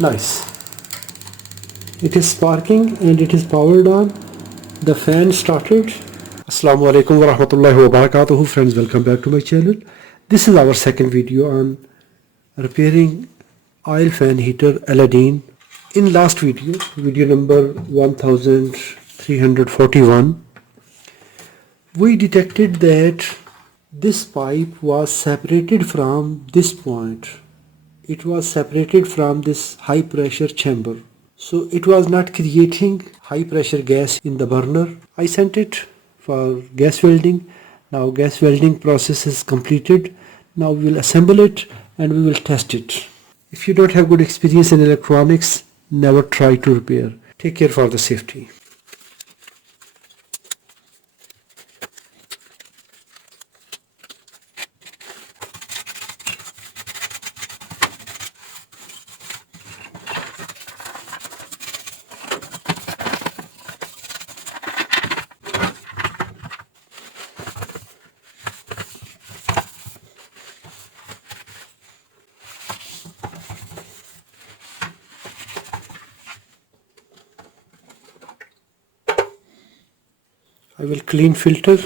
Nice. It is sparking and it is powered on. The fan started. Assalamu alaikum wa rahmatullahi wa barakatuhu. Friends, welcome back to my channel. This is our second video on repairing oil fan heater Aladdin. In last video, video number 1341, we detected that this pipe was separated from this point. It was separated from this high pressure chamber. So it was not creating high pressure gas in the burner. I sent it for gas welding. Now gas welding process is completed. Now we will assemble it and we will test it. If you don't have good experience in electronics, never try to repair. Take care for the safety. I will clean filter.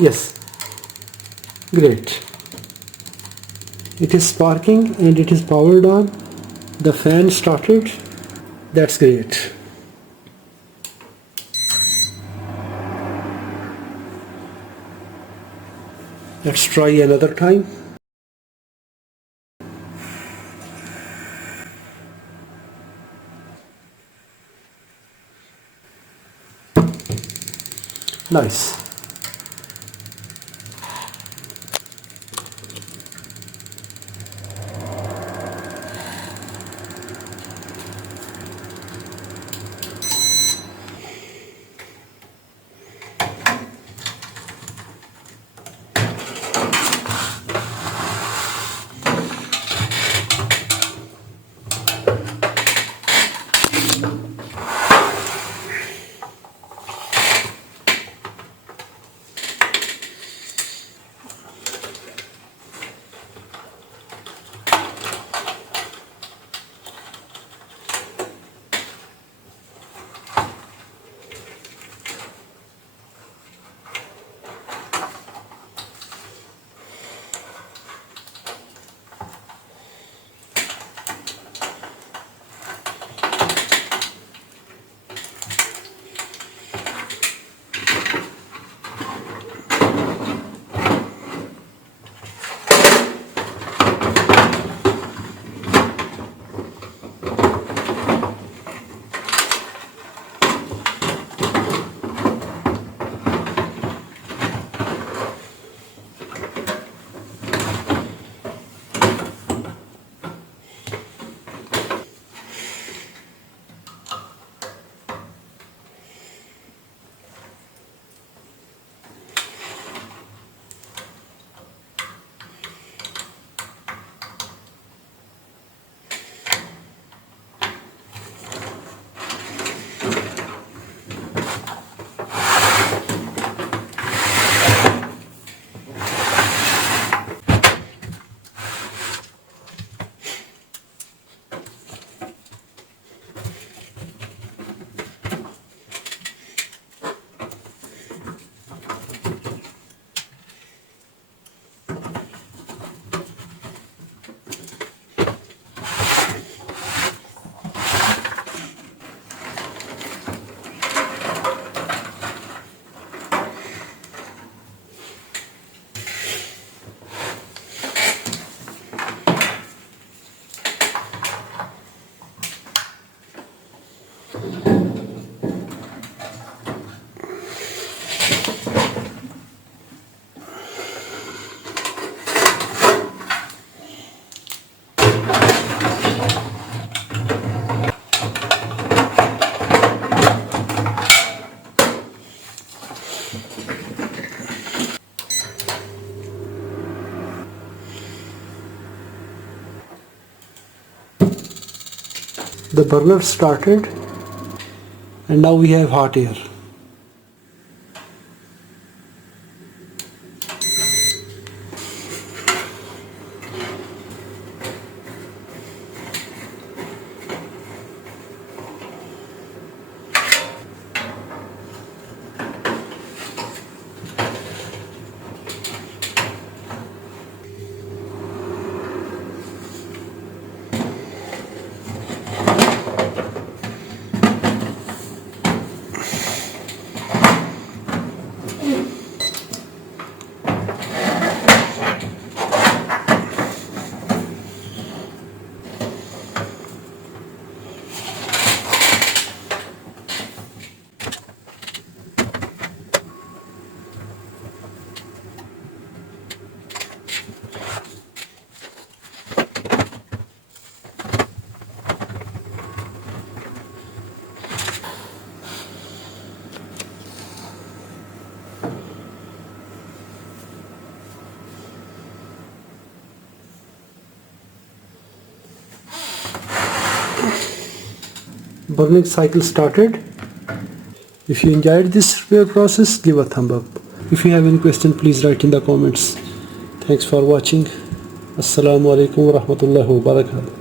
Yes, great. It is sparking and it is powered on. The fan started. That's great. Let's try another time. Nice. The burner started and now we have hot air. Burning cycle started. If you enjoyed this repair process, give a thumb up. If you have any question, please write in the comments. Thanks for watching. Assalamu alaikum wa rahmatullahi wa barakatuh.